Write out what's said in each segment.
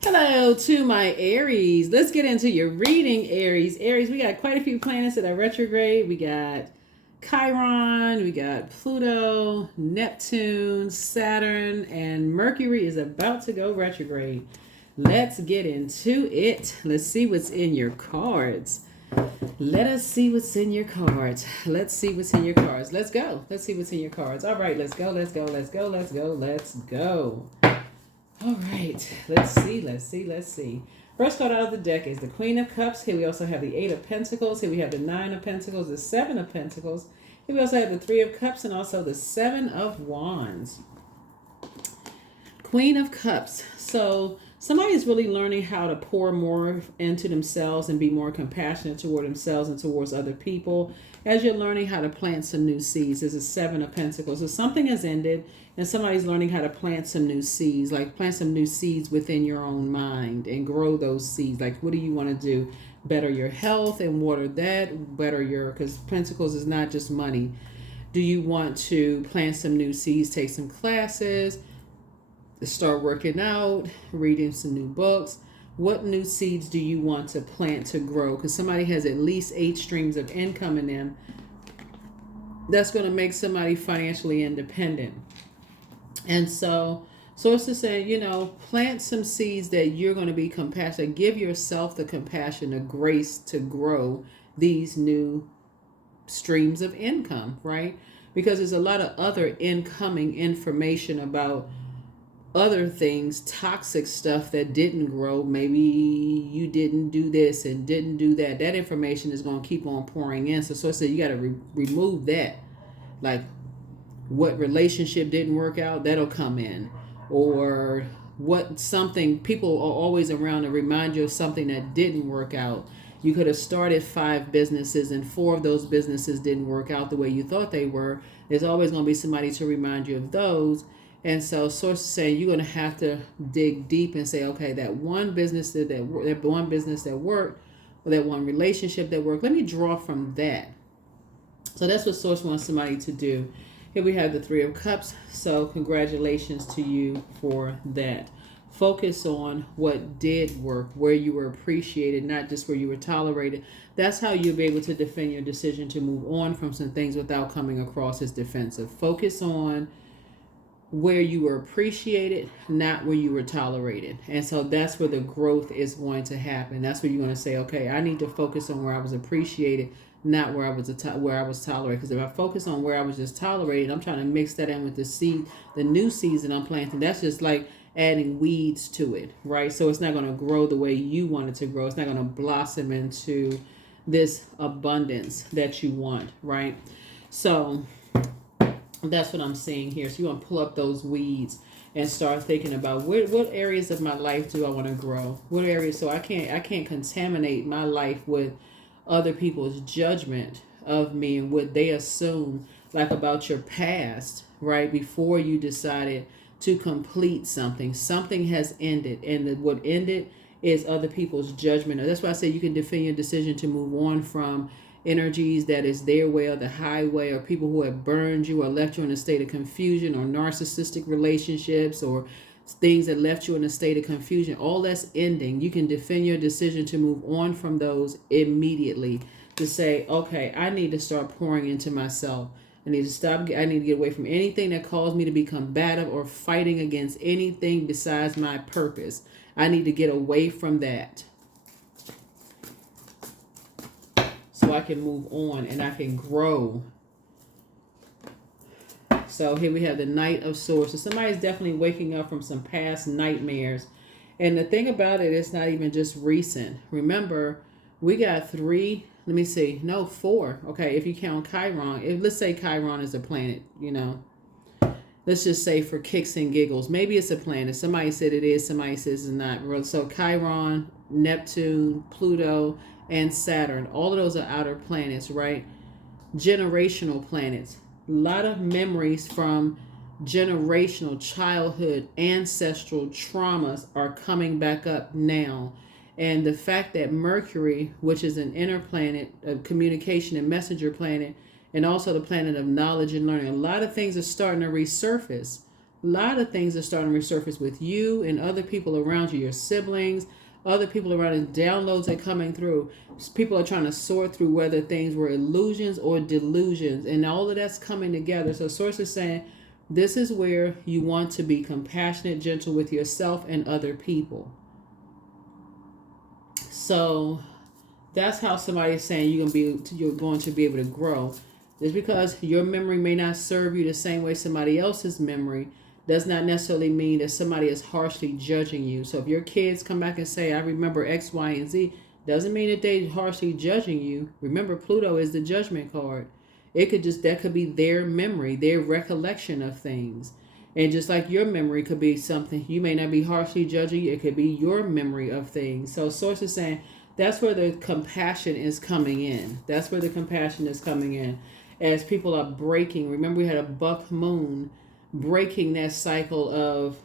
Hello to my Aries. Let's get into your reading, Aries. Aries, we got quite a few planets that are retrograde. We got Chiron, we got Pluto, Neptune, Saturn, and Mercury is about to go retrograde. Let's get into it. Let's see what's in your cards. Let us see what's in your cards. Let's see what's in your cards. Let's go. Let's see what's in your cards. All right, let's go. Let's go. Let's go. Let's go. Let's go. All right, let's see. First card out of the deck is the Queen of Cups. Here we also have the Eight of Pentacles. Here we have the Nine of Pentacles, the Seven of Pentacles. Here we also have the Three of Cups and also the Seven of Wands. Queen of Cups. So somebody is really learning how to pour more into themselves and be more compassionate toward themselves and towards other people as you're learning how to plant some new seeds. There's a Seven of Pentacles. So something has ended and somebody's learning how to plant some new seeds, like plant some new seeds within your own mind and grow those seeds. Like, what do you want to do? Better your health and water that, better your, because Pentacles is not just money. Do you want to plant some new seeds, take some classes, start working out, reading some new books? What new seeds do you want to plant to grow? Because somebody has at least 8 streams of income in them. That's going to make somebody financially independent. And so it's to say, plant some seeds that you're going to be compassionate. Give yourself the compassion, the grace to grow these new streams of income, right? Because there's a lot of other incoming information about other things, toxic stuff that didn't grow. Maybe you didn't do this and didn't do that. That information is going to keep on pouring in. So I said you got to remove that. Like, what relationship didn't work out, that'll come in. Or what something, people are always around to remind you of something that didn't work out. You could have started 5 businesses and 4 of those businesses didn't work out the way you thought they were. There's always going to be somebody to remind you of those. And so sources say you're going to have to dig deep and say, okay, that one business that one business that worked, or that one relationship that worked, let me draw from that. So that's what source wants somebody to do. Here we have the Three of Cups. So congratulations to you for that. Focus on what did work, where you were appreciated, not just where you were tolerated. That's how you'll be able to defend your decision to move on from some things without coming across as defensive. Focus on where you were appreciated, not where you were tolerated. And so that's where the growth is going to happen. That's where you're going to say, okay, I need to focus on where I was appreciated, not where I was tolerated. Because if I focus on where I was just tolerated, I'm trying to mix that in with the new seeds that I'm planting. That's just like adding weeds to it, right? So it's not going to grow the way you want it to grow. It's not going to blossom into this abundance that you want, right? So that's what I'm seeing here. So you want to pull up those weeds and start thinking about what areas of my life do I want to grow? What areas? So I can't contaminate my life with other people's judgment of me and what they assume, like, about your past, right? Before you decided to complete something. Something has ended, and what ended is other people's judgment. That's why I say you can defend your decision to move on from energies that is their way or the highway, or people who have burned you or left you in a state of confusion, or narcissistic relationships, or things that left you in a state of confusion. All that's ending. You can defend your decision to move on from those immediately, to say, okay, I need to start pouring into myself. I need to get away from anything that caused me to be combative or fighting against anything besides my purpose. I need to get away from that, so I can move on and I can grow. So here we have the Knight of Swords. So somebody's definitely waking up from some past nightmares. And the thing about it, it's not even just recent. Remember, we got 4. Okay, if you count Chiron. Let's say Chiron is a planet, Let's just say for kicks and giggles. Maybe it's a planet. Somebody said it is. Somebody says it's not. So Chiron, Neptune, Pluto, and Saturn. All of those are outer planets, right? Generational planets. A lot of memories from generational, childhood, ancestral traumas are coming back up now. And the fact that Mercury, which is an inner planet of communication and messenger planet, and also the planet of knowledge and learning, a lot of things are starting to resurface. A lot of things are starting to resurface with you and other people around you, your siblings, other people around, and downloads are coming through. People are trying to sort through whether things were illusions or delusions, and all of that's coming together. So Source is saying this is where you want to be compassionate, gentle with yourself and other people. So that's how somebody is saying you're going to be able to grow. Just because your memory may not serve you the same way somebody else's memory does not necessarily mean that somebody is harshly judging you. So if your kids come back and say, I remember X, Y, and Z, doesn't mean that they're harshly judging you. Remember, Pluto is the judgment card. That could be their memory, their recollection of things. And just like your memory could be something, you may not be harshly judging, it could be your memory of things. So Source is saying that's where the compassion is coming in. That's where the compassion is coming in. As people are breaking, remember we had a buck moon, breaking that cycle of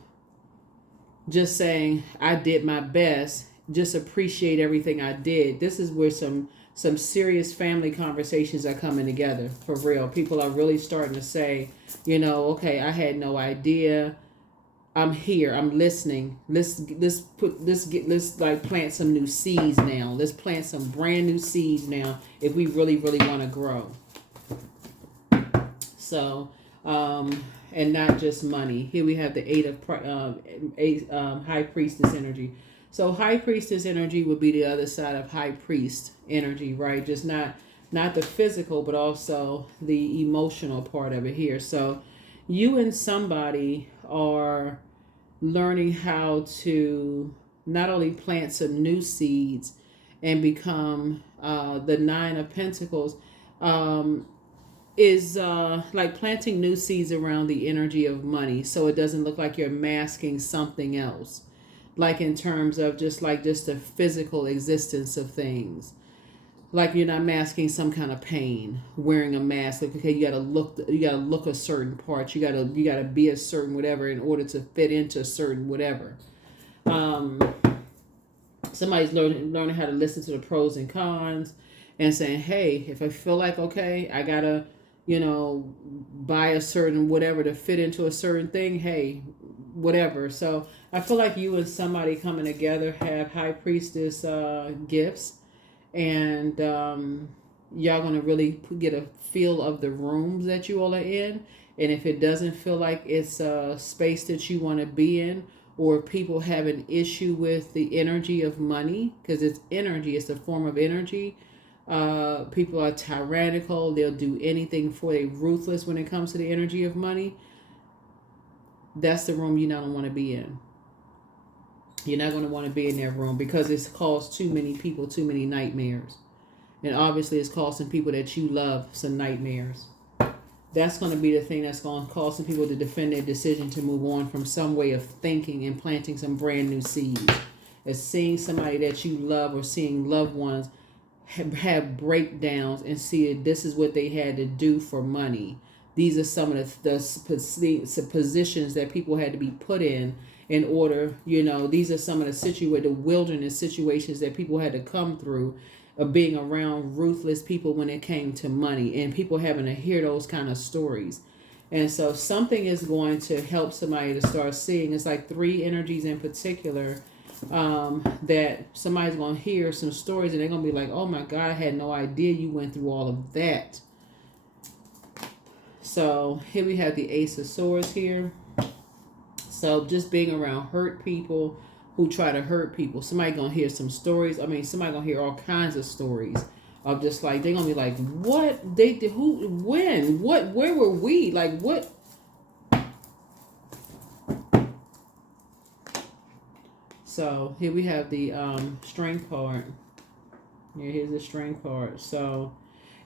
just saying, I did my best, just appreciate everything I did. This is where some serious family conversations are coming together for real. People are really starting to say, okay, I had no idea. I'm here. I'm listening. Let's like plant some new seeds now. Let's plant some brand new seeds now if we really, really want to grow. So, and not just money. Here we have the High Priestess energy. So High Priestess energy would be the other side of High Priest energy, right? Just not the physical, but also the emotional part of it here. So you and somebody are learning how to not only plant some new seeds and become the Nine of Pentacles, is like planting new seeds around the energy of money, so it doesn't look like you're masking something else, like in terms of just the physical existence of things. Like you're not masking some kind of pain wearing a mask. Like, okay, you gotta look a certain part, you gotta be a certain whatever in order to fit into a certain whatever. Somebody's learning how to listen to the pros and cons and saying, hey, if I feel like, okay, I gotta buy a certain whatever to fit into a certain thing, hey, whatever. So I feel like you and somebody coming together have High Priestess gifts, and y'all gonna really get a feel of the rooms that you all are in. And if it doesn't feel like it's a space that you want to be in, or people have an issue with the energy of money, because it's energy, it's a form of energy. People are tyrannical. They'll do anything for you. Ruthless when it comes to the energy of money. That's the room you don't want to be in. You're not going to want to be in that room because it's caused too many people too many nightmares. And obviously it's causing people that you love some nightmares. That's going to be the thing that's going to cause some people to defend their decision to move on from some way of thinking and planting some brand new seeds. As seeing somebody that you love or seeing loved ones have breakdowns and see that this is what they had to do for money. These are some of the positions that people had to be put in order, these are some of the wilderness situations that people had to come through, of being around ruthless people when it came to money, and people having to hear those kind of stories. And so something is going to help somebody to start seeing. It's like three energies in particular that somebody's going to hear some stories and they're going to be like, oh my God, I had no idea you went through all of that. So here we have the Ace of Swords here. So just being around hurt people who try to hurt people. Somebody going to hear some stories. Somebody going to hear all kinds of stories of just like, they're going to be like, what? They did, who, when, what, where were we? Like, what? So here we have the Strength card. Here's the Strength card. So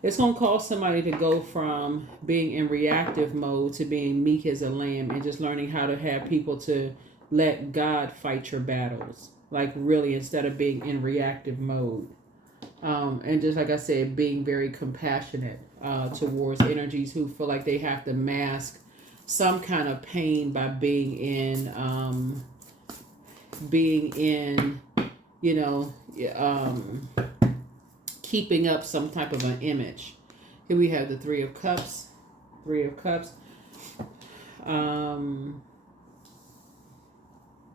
it's going to cause somebody to go from being in reactive mode to being meek as a lamb, and just learning how to have people to let God fight your battles. Like really, instead of being in reactive mode. And just like I said, being very compassionate towards energies who feel like they have to mask some kind of pain by being in keeping up some type of an image. Here we have the Three of Cups.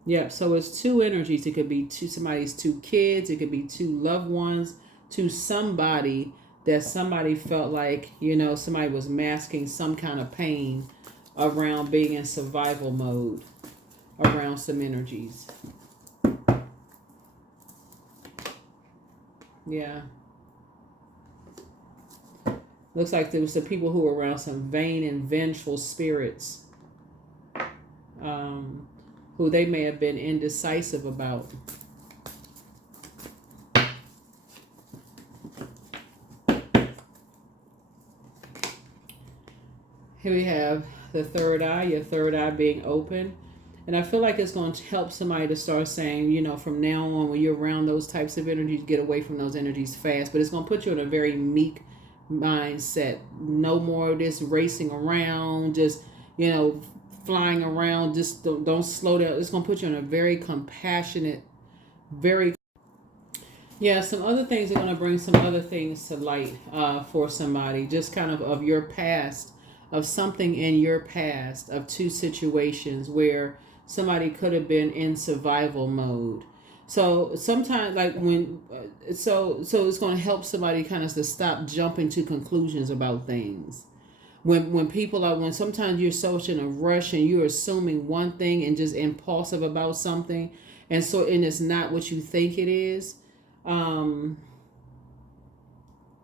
Yep. So it's two energies. It could be somebody's two kids. It could be two loved ones. To somebody that somebody felt like, somebody was masking some kind of pain around being in survival mode around some energies. Yeah. Looks like there was the people who were around some vain and vengeful spirits, who they may have been indecisive about. Here we have the third eye, your third eye being open. And I feel like it's going to help somebody to start saying, from now on, when you're around those types of energies, get away from those energies fast. But it's going to put you in a very meek mindset. No more of this racing around, just, flying around. Just don't slow down. It's going to put you in a very compassionate, very... Yeah, some other things are going to bring some other things to light for somebody. Just kind of your past, of something in your past, of two situations where somebody could have been in survival mode. So sometimes, like so it's going to help somebody kind of to stop jumping to conclusions about things. When sometimes you're so in a rush and you're assuming one thing and just impulsive about something, and it's not what you think it is.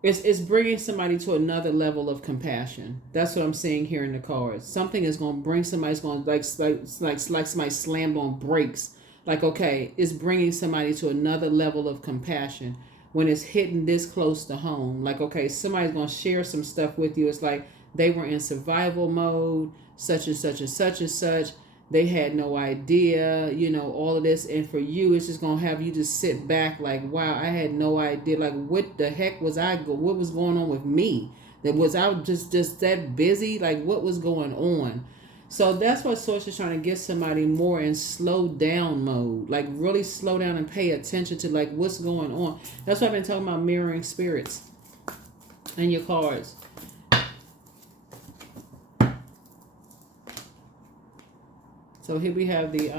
It's bringing somebody to another level of compassion. That's what I'm seeing here in the cards. Something is going to bring somebody's going like somebody slammed on brakes. Like, okay, it's bringing somebody to another level of compassion when it's hitting this close to home. Like, okay, somebody's going to share some stuff with you. It's like they were in survival mode, such and such and such and such. They had no idea, all of this. And for you, it's just going to have you just sit back like, wow, I had no idea. Like, what the heck what was going on with me? Was I just that busy? Like, what was going on? So that's what Source is trying to get somebody more in slow down mode. Like, really slow down and pay attention to, like, what's going on. That's why I've been talking about mirroring spirits and your cards. So here we have the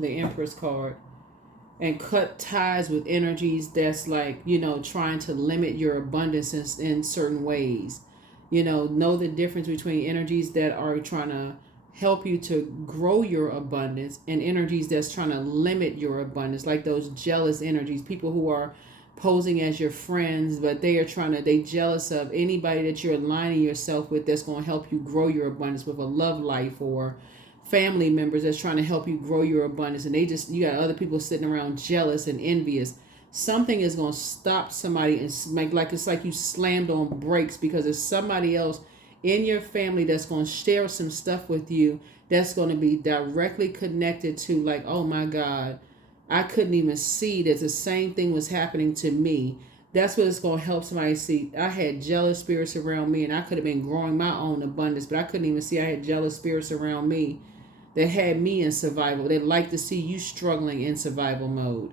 Empress card. And cut ties with energies that's like, trying to limit your abundance in certain ways. Know the difference between energies that are trying to help you to grow your abundance and energies that's trying to limit your abundance, like those jealous energies, people who are posing as your friends, but they jealous of anybody that you're aligning yourself with that's going to help you grow your abundance with a love life, or family members that's trying to help you grow your abundance, and you got other people sitting around jealous and envious. Something is going to stop somebody and make like it's like you slammed on brakes, because there's somebody else in your family that's going to share some stuff with you that's going to be directly connected to, like, oh my God, I couldn't even see that the same thing was happening to me. That's what it's going to help somebody see. I had jealous spirits around me, and I could have been growing my own abundance, but I couldn't even see I had jealous spirits around me that had me in survival. They'd like to see you struggling in survival mode.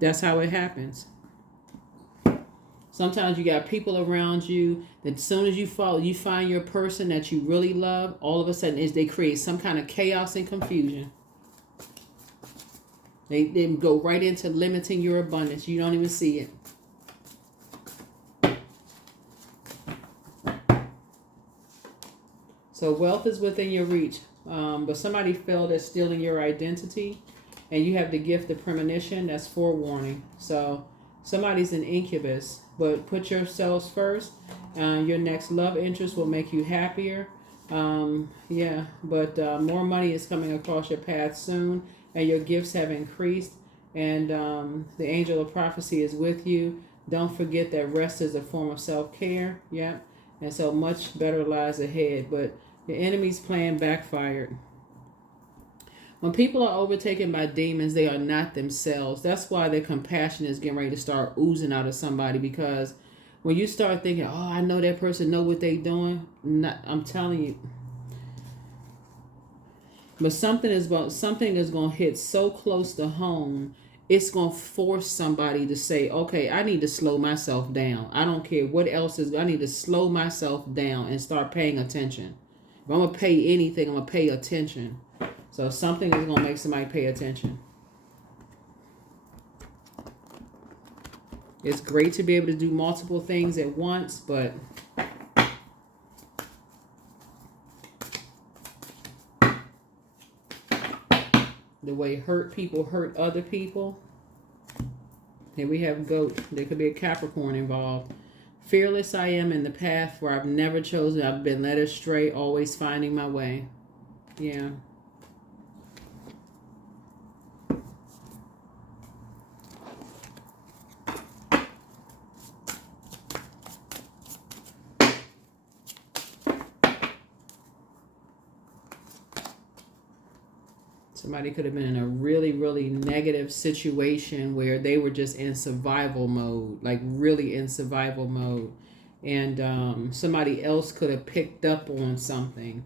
That's how it happens. Sometimes you got people around you that as soon as you find your person that you really love, all of a sudden they create some kind of chaos and confusion. They go right into limiting your abundance. You don't even see it. So wealth is within your reach, but somebody failed at stealing your identity, and you have the gift of premonition. That's forewarning. So somebody's an incubus, but put yourselves first. Your next love interest will make you happier. More money is coming across your path soon, and your gifts have increased, and the angel of prophecy is with you. Don't forget that rest is a form of self-care. Yeah. And so much better lies ahead, but the enemy's plan backfired. When people are overtaken by demons, they are not themselves. That's why their compassion is getting ready to start oozing out of somebody, because when you start thinking, oh, I know that person know what they doing, I'm telling you. But something is going to hit so close to home, it's going to force somebody to say, okay, I need to slow myself down. I don't care what else I need to slow myself down and start paying attention. If I'm going to pay anything, I'm going to pay attention. So something is going to make somebody pay attention. It's great to be able to do multiple things at once, but the way hurt people hurt other people. Here we have goat. There could be a Capricorn involved. Fearless I am in the path where I've never chosen. I've been led astray, always finding my way. Yeah. Somebody could have been in a really, really negative situation where they were just in survival mode, like really in survival mode. And somebody else could have picked up on something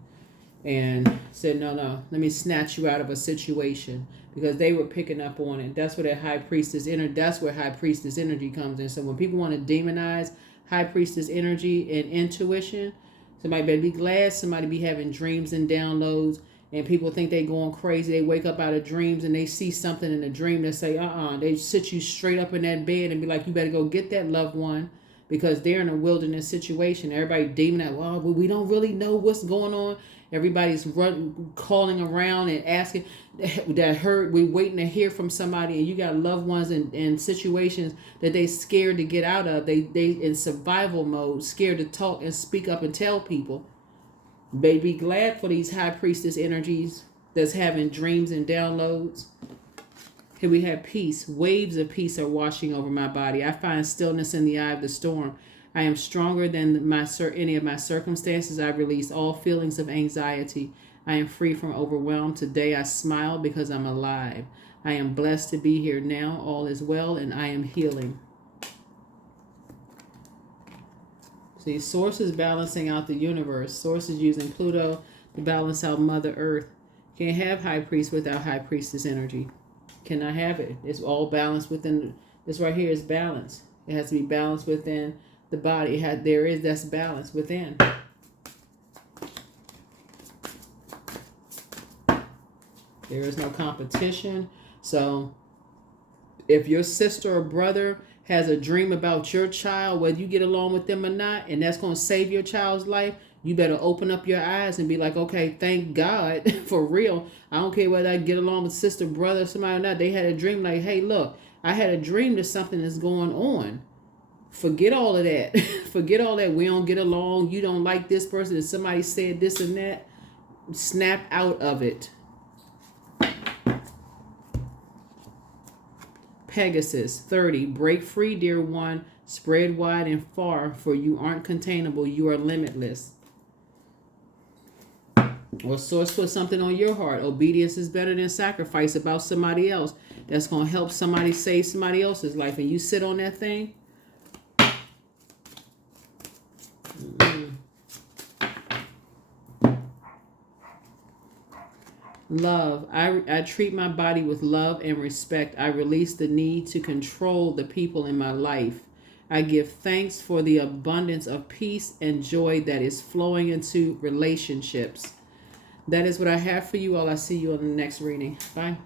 and said, no, let me snatch you out of a situation, because they were picking up on it. That's where that high priestess energy, that's where high priestess energy comes in. So when people want to demonize high priestess energy and intuition, somebody better be glad somebody be having dreams and downloads. And people think they going crazy. They wake up out of dreams and they see something in a dream that say, They sit you straight up in that bed and be like, you better go get that loved one, because they're in a wilderness situation. Everybody demoning, well, we don't really know what's going on. Everybody's calling around and asking we're waiting to hear from somebody, and you got loved ones in situations that they scared to get out of. They in survival mode, scared to talk and speak up and tell people. Be glad for these high priestess energies that's having dreams and downloads. Here we have peace. Waves of peace are washing over my body. I find stillness in the eye of the storm. I am stronger than any of my circumstances. I release all feelings of anxiety. I am free from overwhelm. Today I smile because I'm alive. I am blessed to be here now. All is well and I am healing. See, Source is balancing out the universe. Source is using Pluto to balance out Mother Earth. Can't have high priest without high priestess energy. Cannot have it. It's all balanced within. This right here is balance. It has to be balanced within the body. That's balance within. There is no competition. So if your sister or brother has a dream about your child, whether you get along with them or not, and that's going to save your child's life, you better open up your eyes and be like, okay, thank God, for real. I don't care whether I get along with sister, brother, somebody or not. They had a dream like, hey, look, I had a dream that something is going on. Forget all of that. Forget all that. We don't get along. You don't like this person. And somebody said this and that. Snap out of it. Pegasus, 30. Break free, dear one. Spread wide and far, for you aren't containable. You are limitless. Or Source put something on your heart. Obedience is better than sacrifice about somebody else. That's going to help somebody save somebody else's life. And you sit on that thing. Love. I treat my body with love and respect. I release the need to control the people in my life. I give thanks for the abundance of peace and joy that is flowing into relationships. That is what I have for you all. I'll see you on the next reading. Bye.